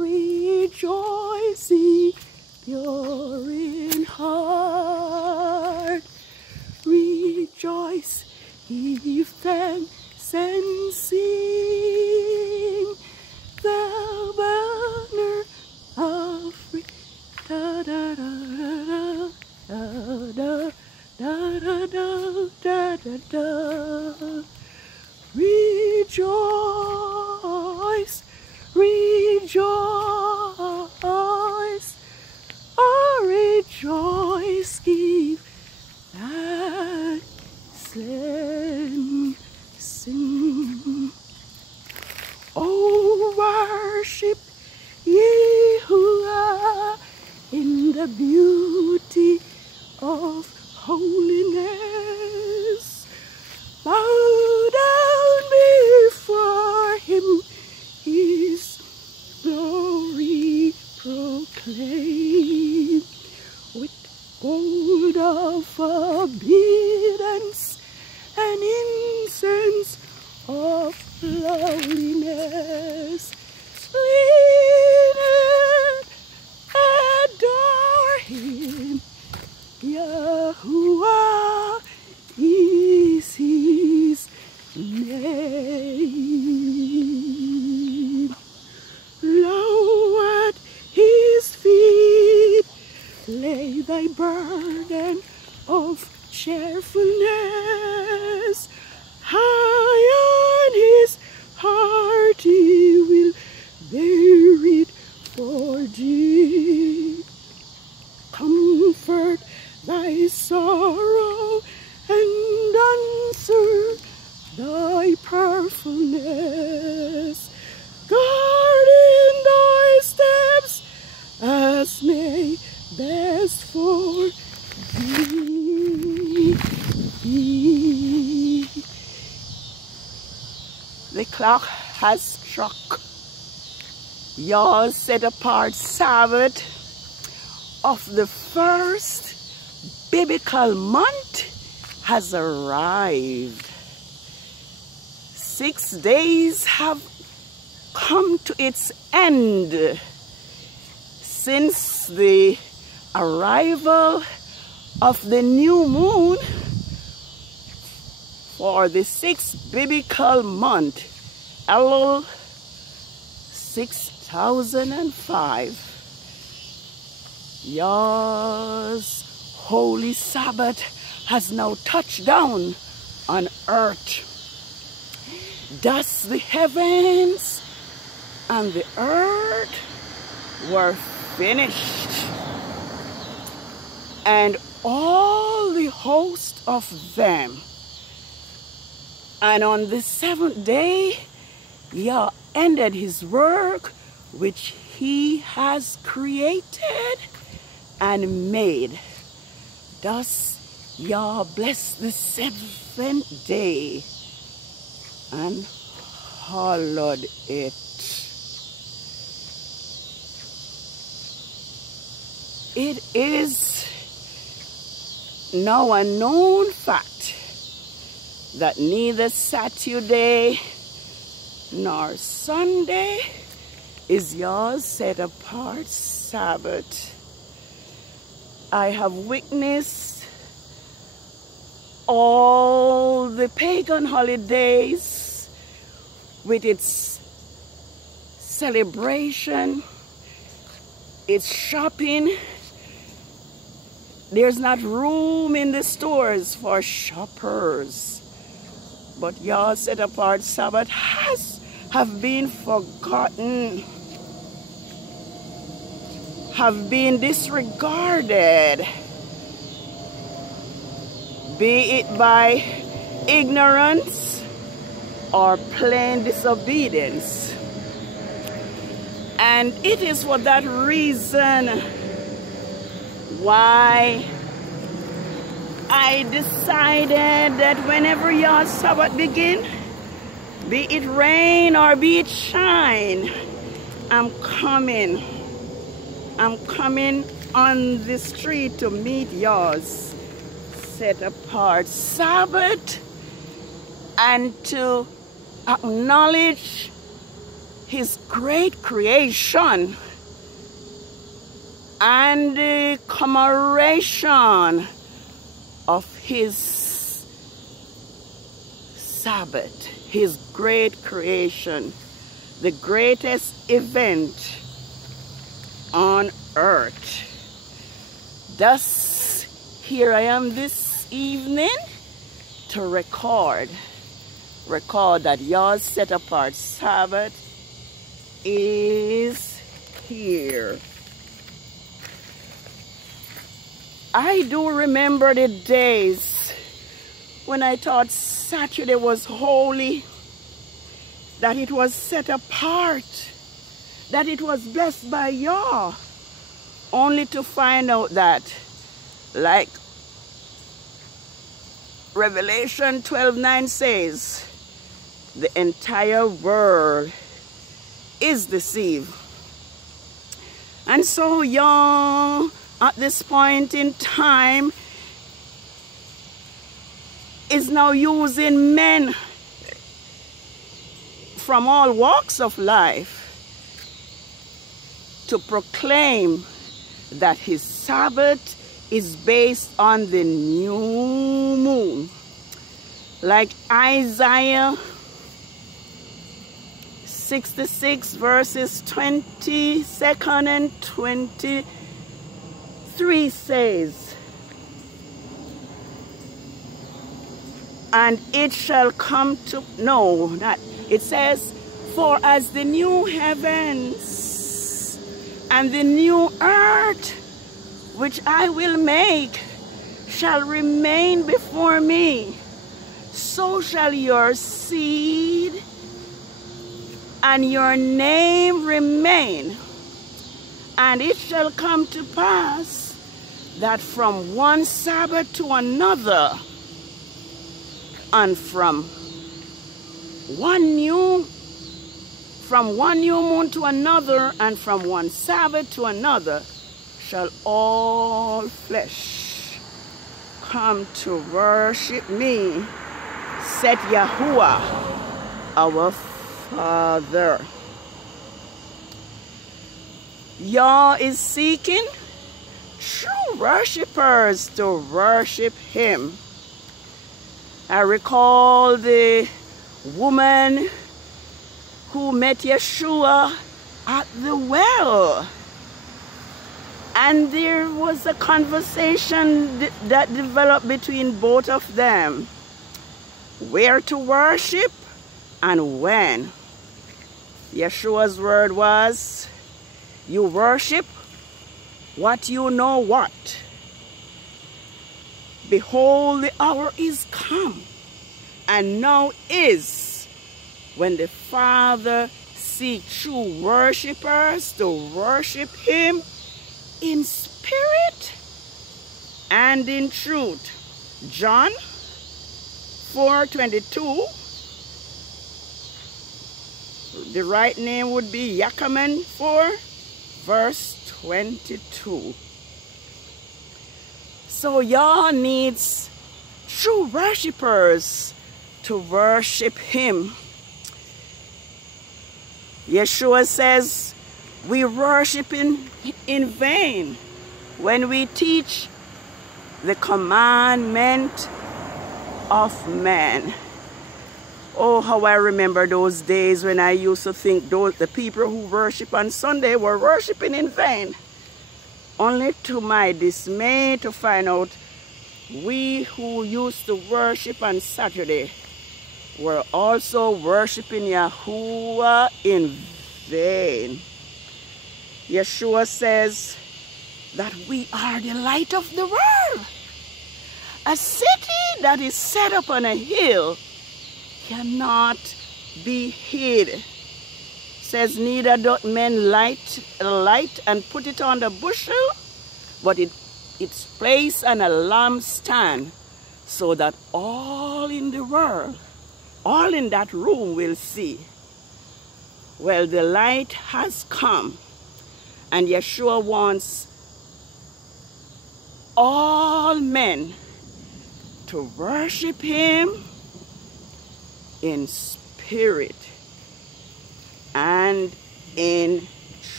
Rejoice, ye pure in heart. Rejoice, give thanks and sing. The banner of da da da da da da da da da da. Rejoice, rejoice, oh rejoice, give thanks and sing. Oh, worship ye who are in the beauty of holiness. Bow down before him, his glory proclaim. With gold of obedience and incense of lowliness, lean and adore him. Yahuwah is his name. Low at his feet lay thy burden of cheerfulness. High on his heart he will bear it for thee. Comfort thy sorrow and answer thy prayerfulness. Guard in thy steps as may best for thee. The clock has struck your set apart Sabbath of the first biblical month has arrived. 6 days have come to its end since the arrival of the new moon for the 6th biblical month, ELUL 6005. Yours holy Sabbath has now touched down on earth. Thus the heavens and the earth were finished, and all the host of them. And on the 7th day, Yah ended his work which he has created and made. Thus Yah blessed the 7th day and hallowed it. It is now a known fact that neither Saturday nor Sunday is yours set apart Sabbath. I have witnessed all the pagan holidays with its celebration, its shopping. There's not room in the stores for shoppers. But your set apart Sabbath have been forgotten, have been disregarded, be it by ignorance or plain disobedience. And it is for that reason why I decided that whenever your Sabbath begin, be it rain or be it shine, I'm coming on the street to meet yours set apart Sabbath and to acknowledge his great creation and the commemoration of his Sabbath, his great creation, the greatest event on earth. Thus, here I am this evening to record that your set apart Sabbath is here. I do remember the days when I thought Saturday was holy, that it was set apart, that it was blessed by Yah, only to find out that, like Revelation 12:9 says, the entire world is deceived. And so Yah, at this point in time, is now using men from all walks of life to proclaim that his Sabbath is based on the new moon. Like Isaiah 66 verses 22nd and 23 says, and it shall come to, no, not, it says, for as the new heavens and the new earth which I will make shall remain before me, so shall your seed and your name remain. And it shall come to pass that from one Sabbath to another, and from one new moon to another, and from one Sabbath to another, shall all flesh come to worship me, said Yahuwah, our Father. Yah is seeking true worshipers to worship him. I recall the woman who met Yeshua at the well. And there was a conversation that developed between both of them. Where to worship and when. Yeshua's word was, you worship what you know what. Behold, the hour is come, and now is when the Father seeks true worshipers to worship him in spirit and in truth. John 4:22. The right name would be Yachaman 4, verse 22. So Yah needs true worshipers to worship him. Yeshua says we worship in vain when we teach the commandment of man. Oh, how I remember those days when I used to think the people who worship on Sunday were worshiping in vain. Only to my dismay to find out we who used to worship on Saturday were also worshiping Yahuwah in vain. Yeshua says that we are the light of the world. A city that is set up on a hill cannot be hid. Says, neither doth men light a light and put it on the bushel, but it's placed on a lampstand, so that all in the world, all in that room will see. Well, the light has come, and Yeshua wants all men to worship him in spirit and in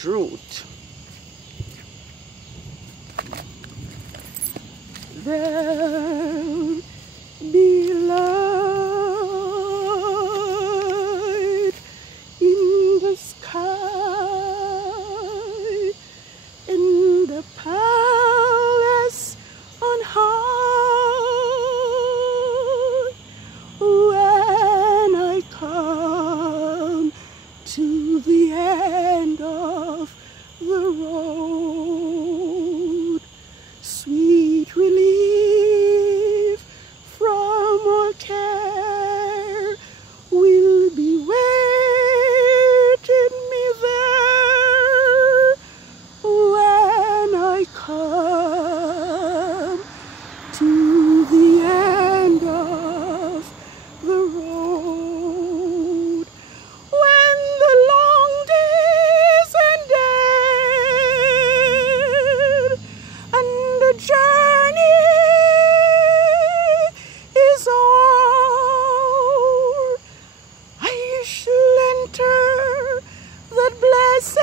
truth. There'll be light in the sky, in the palace on high, when I come to the end of the road. Sweet relief from all care will be waiting me there when I come to the end of the road. When the long days ended and the journey is o'er, I shall enter that blessed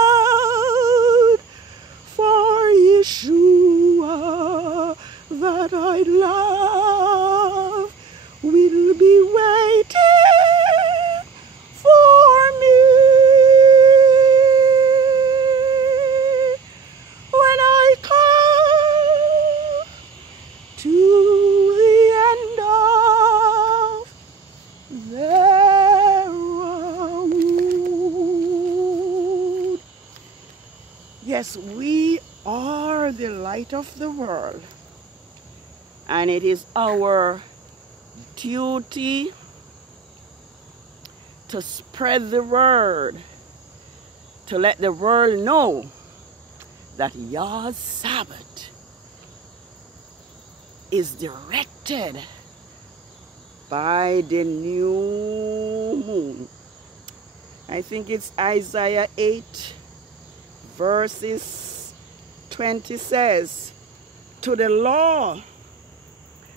abode, for Yeshua that I love will be waiting for me when I come to the end of the road. Yes, we are the light of the world, and it is our duty to spread the word, to let the world know that Yah's Sabbath is directed by the new moon. I think it's Isaiah 8 verses 20 says, to the law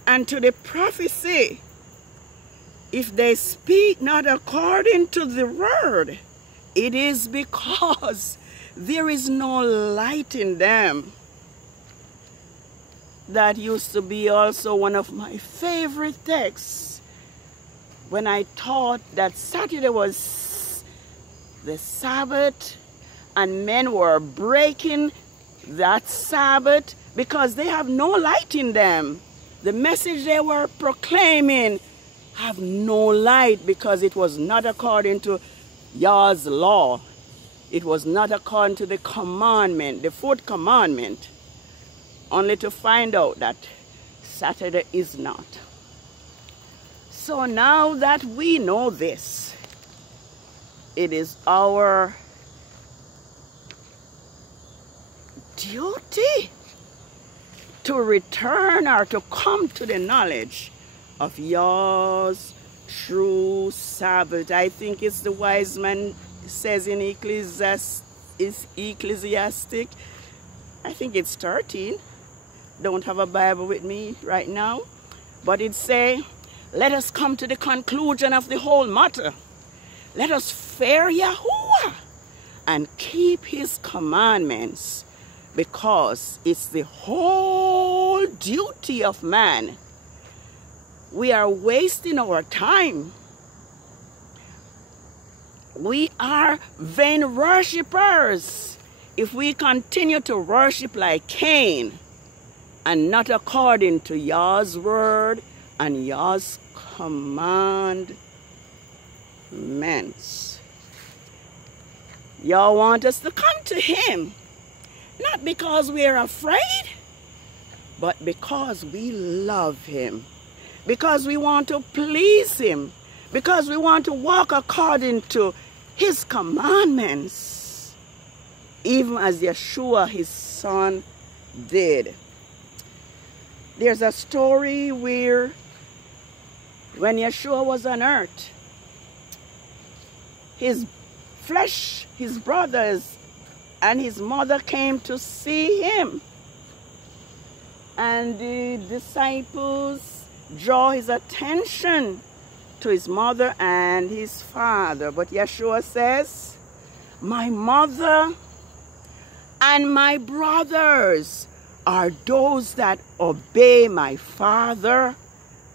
and to the prophecy, if they speak not according to the word, it is because there is no light in them. That used to be also one of my favorite texts when I taught that Saturday was the Sabbath and men were breaking that Sabbath because they have no light in them. The message they were proclaiming have no light because it was not according to Yah's law. It was not according to the commandment, the fourth commandment, only to find out that Saturday is not. So now that we know this, it is our duty to return or to come to the knowledge of Yah's true Sabbath. I think it's the wise man says in Ecclesiastic, I think it's 13. Don't have a Bible with me right now, but it say, let us come to the conclusion of the whole matter. Let us fear Yahuwah and keep his commandments, because it's the whole duty of man. We are wasting our time. We are vain worshippers if we continue to worship like Cain and not according to Yah's word and Yah's commandments. Yah want us to come to him, not because we are afraid, but because we love him, because we want to please him, because we want to walk according to his commandments, even as Yeshua, his son, did. There's a story where when Yeshua was on earth, his flesh, his brothers, and his mother came to see him. And the disciples draw his attention to his mother and his father. But Yeshua says, my mother and my brothers are those that obey my Father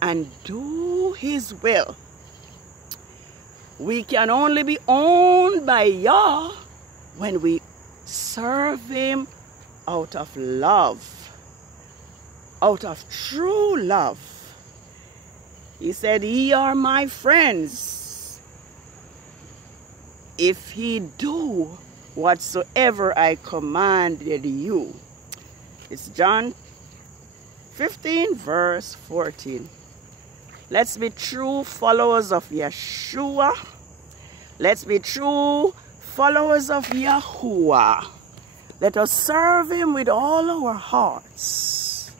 and do his will. We can only be owned by Yah when we serve him out of love, out of true love. He said, ye are my friends if ye do whatsoever I commanded you. It's John 15 verse 14. Let's be true followers of Yeshua. Let's be true followers of Yahuwah. Let us serve him with all our hearts.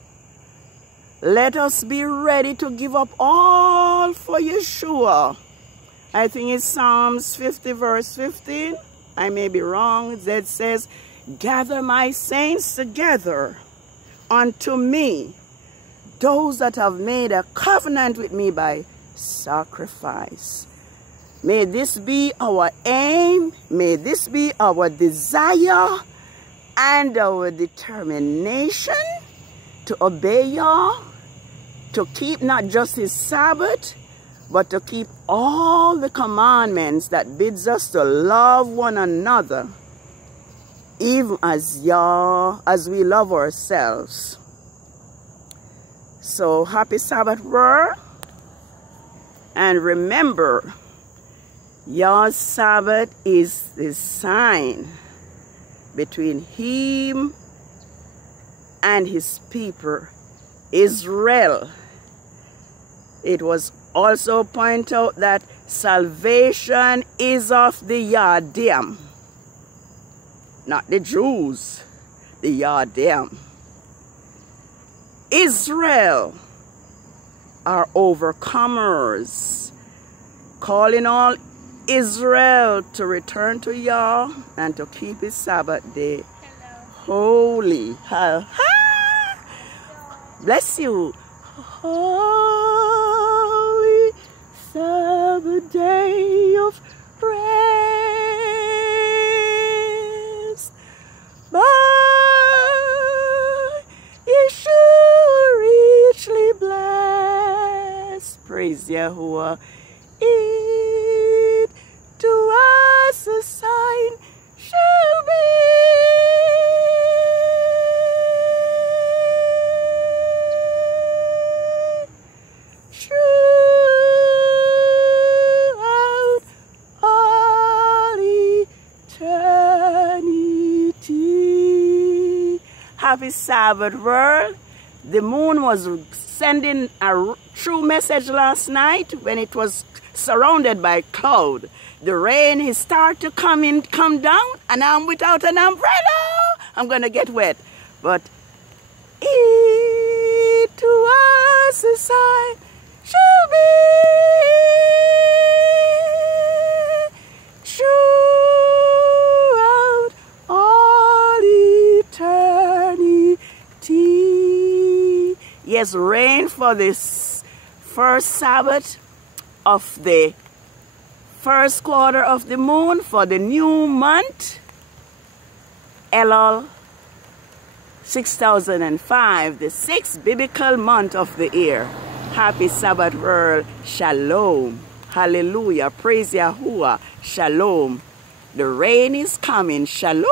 Let us be ready to give up all for Yeshua. I think it's Psalms 50 verse 15. I may be wrong. That says, gather my saints together unto me, those that have made a covenant with me by sacrifice. May this be our aim. May this be our desire and our determination to obey Yah, to keep not just his Sabbath, but to keep all the commandments that bids us to love one another, even as we love ourselves. So happy Sabbath world. And remember, Yah's Sabbath is the sign between him and his people, Israel. It was also point out that salvation is of the Yadim, not the Jews, the Yadim. Israel are overcomers, calling all Israel to return to Yah and to keep his Sabbath day holy. Bless you. Holy Sabbath day of rest, by Yeshua richly blessed. Praise Yahuwah. It to us a sign shall be. Happy Sabbath world. The moon was sending a true message last night when it was surrounded by cloud. The rain is start to come down, and I'm without an umbrella. I'm gonna get wet. But it to us a sign shall be throughout all eternity. Yes, rain for this first Sabbath of the first quarter of the moon for the new month, ELUL 6005, the sixth biblical month of the year. Happy Sabbath world. Shalom. Hallelujah. Praise Yahuwah. Shalom. The rain is coming. Shalom.